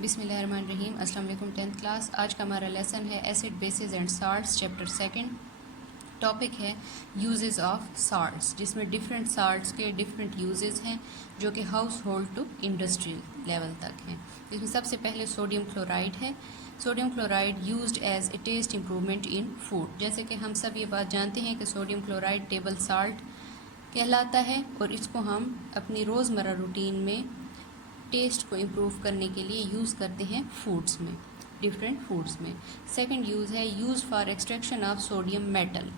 बिस्मिल्लाहिर्रहमानिर्रहीम। अस्सलाम वालेकुम 10th क्लास। आज का हमारा लेसन है acid bases and salts, chapter second. Topic है यूजेस ऑफ साल्ट्स, जिसमें डिफरेंट साल्ट्स के डिफरेंट यूजेस हैं जो कि household to industrial level तक हैं। इसमें सबसे पहले सोडियम क्लोराइड है। Sodium chloride used as a taste improvement in food. जैसे कि हम सब ये बात जानते हैं कि सोडियम क्लोराइड टेबल साल्ट कहलाता है और इसको हम अपनी रोज़मर्रा रूटीन में टेस्ट को इम्प्रूव करने के लिए यूज़ करते हैं फूड्स में, डिफरेंट फूड्स में। सेकंड यूज़ है use for extraction of sodium metal.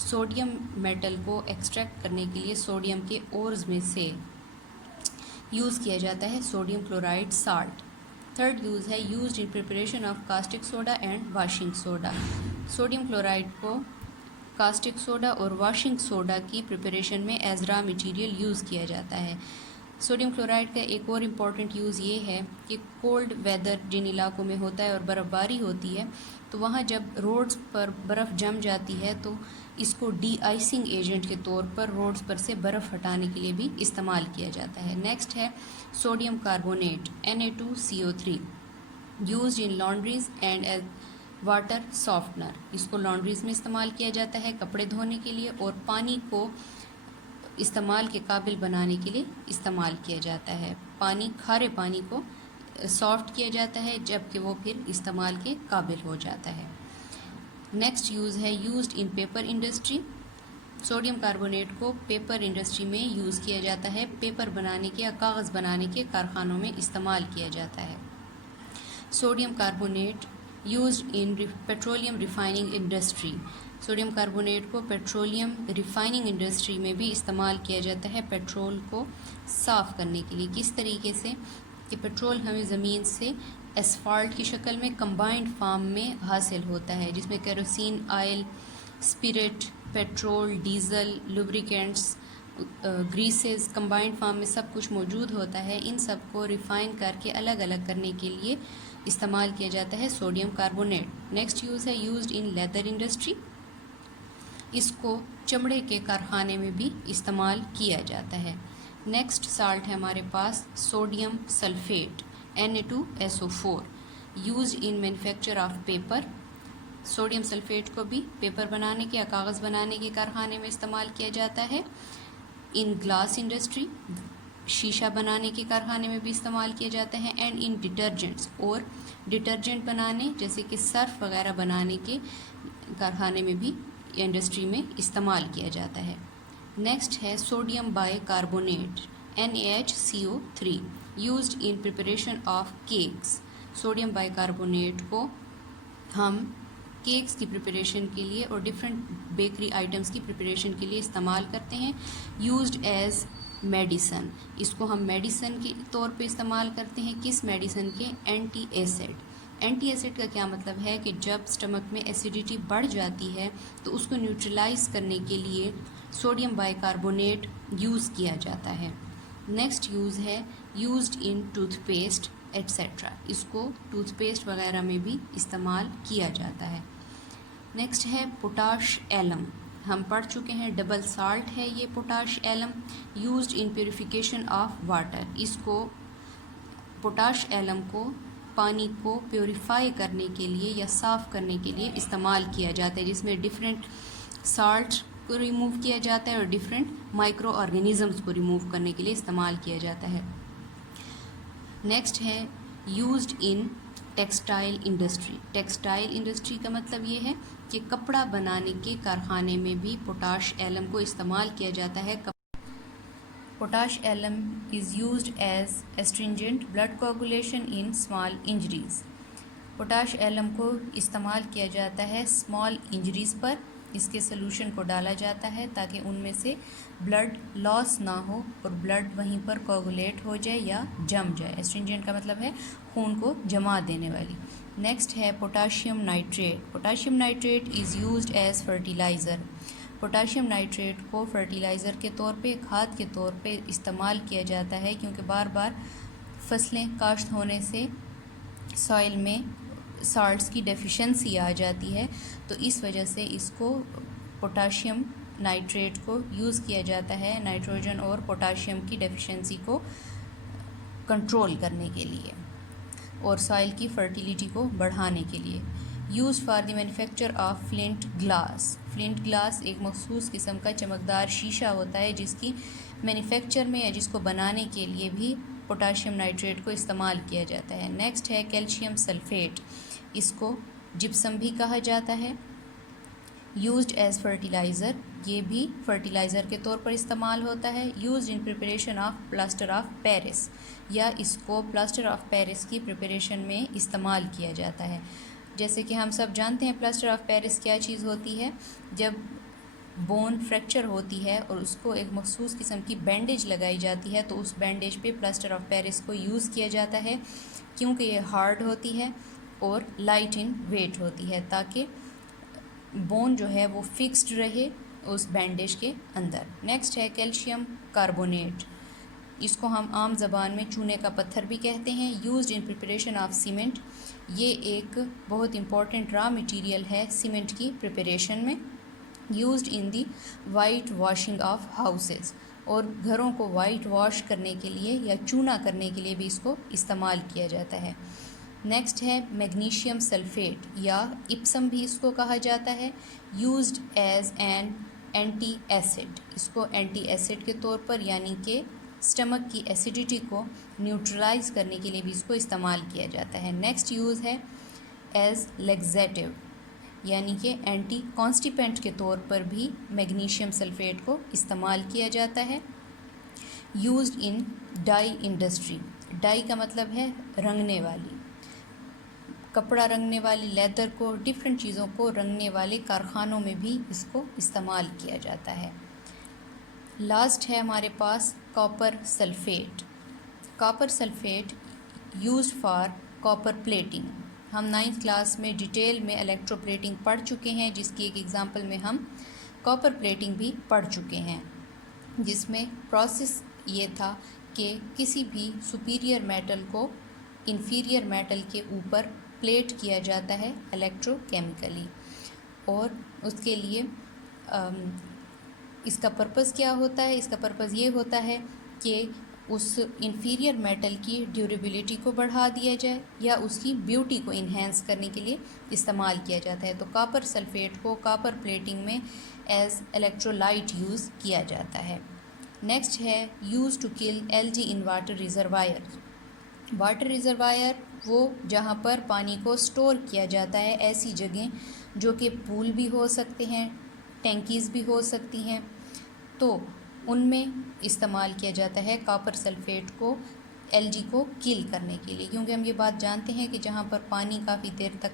Sodium metal को एक्सट्रैक्ट करने के लिए सोडियम के ओर्स में से यूज़ किया जाता है sodium chloride salt. Third use है used in preparation of caustic soda and washing soda. Sodium chloride को कास्टिक सोडा और वाशिंग सोडा की प्रिपरेशन में एज रॉ मटीरियल यूज़ किया जाता है। सोडियम क्लोराइड का एक और इम्पॉर्टेंट यूज़ ये है कि कोल्ड वेदर जिन इलाकों में होता है और बर्फ़बारी होती है तो वहाँ जब रोड्स पर बर्फ़ जम जाती है तो इसको डी आइसिंग एजेंट के तौर पर रोड्स पर से बर्फ़ हटाने के लिए भी इस्तेमाल किया जाता है। नेक्स्ट है sodium carbonate Na2CO3 used in laundries and as water softener. इसको लॉन्ड्रीज में इस्तेमाल किया जाता है कपड़े धोने के लिए और पानी को इस्तेमाल के काबिल बनाने के लिए इस्तेमाल किया जाता है। पानी, खारे पानी को सॉफ्ट किया जाता है जबकि वो फिर इस्तेमाल के काबिल हो जाता है। नेक्स्ट यूज़ है यूज्ड इन पेपर इंडस्ट्री। सोडियम कार्बोनेट को पेपर इंडस्ट्री में यूज़ किया जाता है। पेपर बनाने के या कागज़ बनाने के कारखानों में इस्तेमाल किया जाता है। Sodium carbonate used in petroleum refining industry. Sodium carbonate को पेट्रोलियम रिफाइनिंग इंडस्ट्री में भी इस्तेमाल किया जाता है पेट्रोल को साफ़ करने के लिए। किस तरीके से कि पेट्रोल हमें ज़मीन से एसफाल्ट की शक्ल में कंबाइंड फार्म में हासिल होता है, जिसमें kerosene, oil, spirit, petrol, diesel, lubricants, greases combined form में सब कुछ मौजूद होता है। इन सब को रिफ़ाइन करके अलग अलग करने के लिए इस्तेमाल किया जाता है सोडियम कार्बोनेट। नेक्स्ट यूज़ है यूज्ड इन लेदर इंडस्ट्री। इसको चमड़े के कारखाने में भी इस्तेमाल किया जाता है। नेक्स्ट साल्ट है हमारे पास sodium sulphate Na2SO4 used in manufacture of paper. Sodium sulphate को भी पेपर बनाने के या कागज़ बनाने के कारखाने में इस्तेमाल किया जाता है। इन ग्लास इंडस्ट्री, शीशा बनाने के कारखाने में भी इस्तेमाल किया जाता है। एंड इन डिटर्जेंट्स, और डिटर्जेंट बनाने जैसे कि सर्फ वगैरह बनाने के कारखाने में भी इंडस्ट्री में इस्तेमाल किया जाता है। नेक्स्ट है sodium bicarbonate NaHCO3 used in preparation of cakes. Sodium bicarbonate को हम केक्स की प्रिपरेशन के लिए और डिफरेंट बेकरी आइटम्स की प्रिपरेशन के लिए इस्तेमाल करते हैं। यूज्ड एज मेडिसन, इसको हम मेडिसन के तौर पे इस्तेमाल करते हैं। किस मेडिसन के? Anti acid. एंटी एसिड का क्या मतलब है कि जब स्टमक में एसिडिटी बढ़ जाती है तो उसको न्यूट्रलाइज करने के लिए सोडियम बाइकार्बोनेट यूज़ किया जाता है। नेक्स्ट यूज़ है यूज्ड इन टूथपेस्ट एट्सेट्रा। इसको टूथपेस्ट वगैरह में भी इस्तेमाल किया जाता है। नेक्स्ट है पोटाश एलम। हम पढ़ चुके हैं डबल साल्ट है ये potash alum, used in purification of water. इसको पोटाश एलम को पानी को प्योरीफाई करने के लिए या साफ़ करने के लिए इस्तेमाल किया जाता है, जिसमें डिफरेंट साल्ट को रिमूव किया जाता है और डिफरेंट माइक्रो ऑर्गेनिजम्स को रिमूव करने के लिए इस्तेमाल किया जाता है। नेक्स्ट है used in textile industry. Textile industry का मतलब ये है कि कपड़ा बनाने के कारखाने में भी पोटाश एलम को इस्तेमाल किया जाता है। Potash alum is used as astringent blood coagulation in small injuries. Potash alum को इस्तेमाल किया जाता है स्मॉल इंजरीज़ पर। इसके सोल्यूशन को डाला जाता है ताकि उनमें से ब्लड लॉस ना हो और ब्लड वहीं पर कोगुलेट हो जाए या जम जाए। एस्ट्रिंजेंट का मतलब है खून को जमा देने वाली। नेक्स्ट है potassium nitrate. Potassium nitrate is used as fertiliser. पोटाशियम नाइट्रेट को फर्टिलाइज़र के तौर पे, खाद के तौर पे इस्तेमाल किया जाता है, क्योंकि बार बार फसलें काश्त होने से सॉइल में साल्ट्स की डेफिशिएंसी आ जाती है, तो इस वजह से इसको पोटाशियम नाइट्रेट को यूज़ किया जाता है नाइट्रोजन और पोटाशियम की डेफिशिएंसी को कंट्रोल करने के लिए। और सॉइल की फर्टिलिटी को बढ़ाने के लिए। Use for the manufacture of flint glass. Flint glass एक मखसूस किस्म का चमकदार शीशा होता है जिसकी मैन्युफैक्चर में या जिसको बनाने के लिए भी पोटाशियम नाइट्रेट को इस्तेमाल किया जाता है। नेक्स्ट है कैल्शियम सल्फेट, इसको जिप्सम भी कहा जाता है। यूज्ड एज फर्टिलाइज़र, ये भी फर्टिलाइज़र के तौर पर इस्तेमाल होता है। Used in preparation of plaster of Paris, या इसको प्लास्टर ऑफ पेरिस की प्रिपरेशन में इस्तेमाल किया जाता है। जैसे कि हम सब जानते हैं प्लास्टर ऑफ पेरिस क्या चीज़ होती है। जब बोन फ्रैक्चर होती है और उसको एक मखसूस किस्म की बैंडेज लगाई जाती है तो उस बैंडेज पे प्लास्टर ऑफ पेरिस को यूज़ किया जाता है, क्योंकि ये हार्ड होती है और लाइट इन वेट होती है, ताकि बोन जो है वो फिक्स्ड रहे उस बैंडेज के अंदर। नेक्स्ट है कैल्शियम कार्बोनेट, इसको हम आम ज़बान में चूने का पत्थर भी कहते हैं। Used in preparation of cement, ये एक बहुत इंपॉर्टेंट रॉ मटेरियल है सीमेंट की प्रिपरेशन में। Used in the white washing of houses, और घरों को वाइट वॉश करने के लिए या चूना करने के लिए भी इसको इस्तेमाल किया जाता है। नेक्स्ट है मैग्नीशियम सल्फेट, या इप्सम भी इसको कहा जाता है। Used as an anti acid, इसको एंटी एसिड के तौर पर, यानी कि स्टमक की एसिडिटी को न्यूट्रलाइज करने के लिए भी इसको इस्तेमाल किया जाता है। नेक्स्ट यूज़ है एज लेग्जेटिव, यानी कि एंटी कॉन्स्टिपेंट के तौर पर भी मैग्नीशियम सल्फेट को इस्तेमाल किया जाता है। Used in dye industry, dye का मतलब है रंगने वाली, कपड़ा रंगने वाली, लेदर को, डिफरेंट चीज़ों को रंगने वाले कारखानों में भी इसको इस्तेमाल किया जाता है। लास्ट है हमारे पास copper sulphate. Copper sulphate used for copper plating. हम 9th क्लास में डिटेल में इलेक्ट्रोप्लेटिंग पढ़ चुके हैं, जिसकी एक एग्जांपल में हम कॉपर प्लेटिंग भी पढ़ चुके हैं, जिसमें प्रोसेस ये था कि किसी भी सुपीरियर मेटल को इन्फीरियर मेटल के ऊपर प्लेट किया जाता है इलेक्ट्रोकेमिकली, और उसके लिए इसका पर्पज़ क्या होता है? इसका पर्पज़ ये होता है कि उस इन्फीरियर मेटल की ड्यूरेबिलिटी को बढ़ा दिया जाए या उसकी ब्यूटी को इन्हेंस करने के लिए इस्तेमाल किया जाता है। तो कॉपर सल्फेट को कॉपर प्लेटिंग में एज इलेक्ट्रोलाइट यूज़ किया जाता है। नेक्स्ट है use to kill algae in water reservoir. Water reservoir वो जहाँ पर पानी को स्टोर किया जाता है, ऐसी जगह जो कि पूल भी हो सकते हैं, टैंकीज़ भी हो सकती हैं, तो उनमें इस्तेमाल किया जाता है कॉपर सल्फेट को एल्गी को किल करने के लिए, क्योंकि हम ये बात जानते हैं कि जहाँ पर पानी काफ़ी देर तक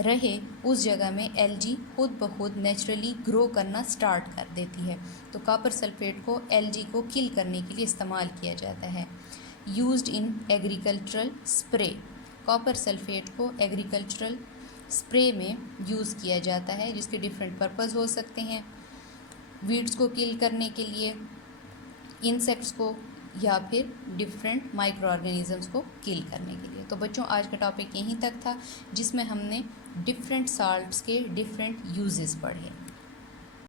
रहे उस जगह में एल्गी खुद ब खुद नेचुरली ग्रो करना स्टार्ट कर देती है। तो कॉपर सल्फेट को एल्गी को किल करने के लिए इस्तेमाल किया जाता है। Used in agricultural spray, copper sulphate को एग्रीकल्चरल स्प्रे में यूज़ किया जाता है, जिसके डिफरेंट पर्पस हो सकते हैं, वीड्स को किल करने के लिए, इंसेक्ट्स को, या फिर डिफरेंट माइक्रो ऑर्गेनिजम्स को किल करने के लिए। तो बच्चों आज का टॉपिक यहीं तक था, जिसमें हमने डिफरेंट साल्ट्स के डिफरेंट यूजेस पढ़े।